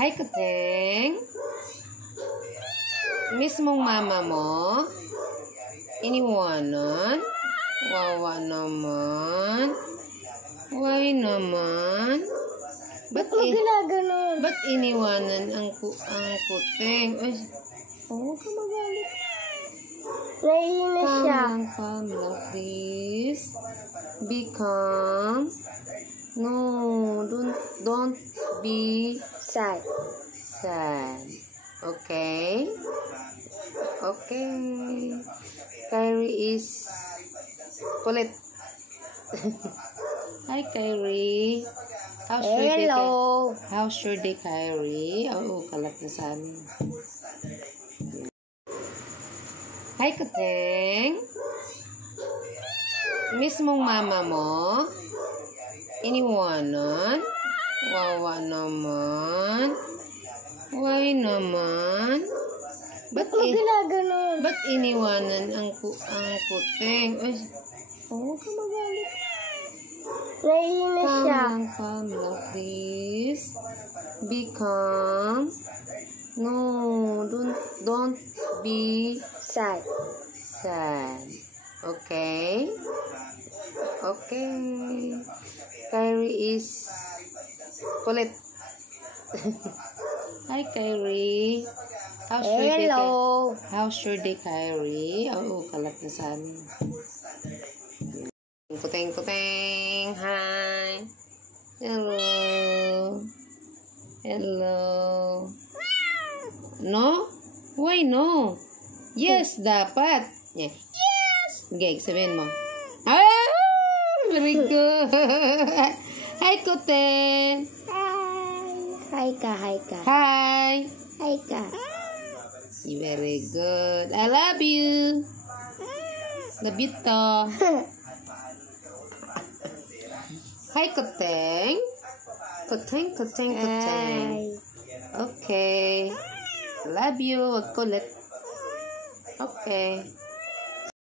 Hi, Kuteng. Mismong mama mo? Iniwanan? Wawa naman. Why naman? Ba't iniwanan ang Kuteng? Ay, huwag ka magalit. Naiinis siya. Calm lang, please. Be calm. No, don't be Sad. Okay? Okay. Kyrie is kulit. Hi, Kyrie. Hello. How's your day, Kyrie? Oo, kalat na sa amin. Hi, Kuteng. Mismong mama mo? Iniwanan? Wawa naman. Why naman? Ba't iniwanan ang Kuteng? Ay, huwag ka magalit. Naiinis siya. Calm lang, please. Be calm. No, don't be Sad. Okay? Okay. Kyrie is kulit. Hi, Kyrie. Hello. How's your day, Kyrie? Oo, kalat na sa amin. Kuteng. Hi. Hello. No? Why no? Yes, dapat. Yeah. Yes! Okay, sabihin mo. Ah! Very good. Hi, Kuteng. Hi ka. Hi. Hi ka. Very good. I love you. Love you to. Hi, Kuteng. Kuteng. Hi. Okay. Love you. Wag kulit. Okay.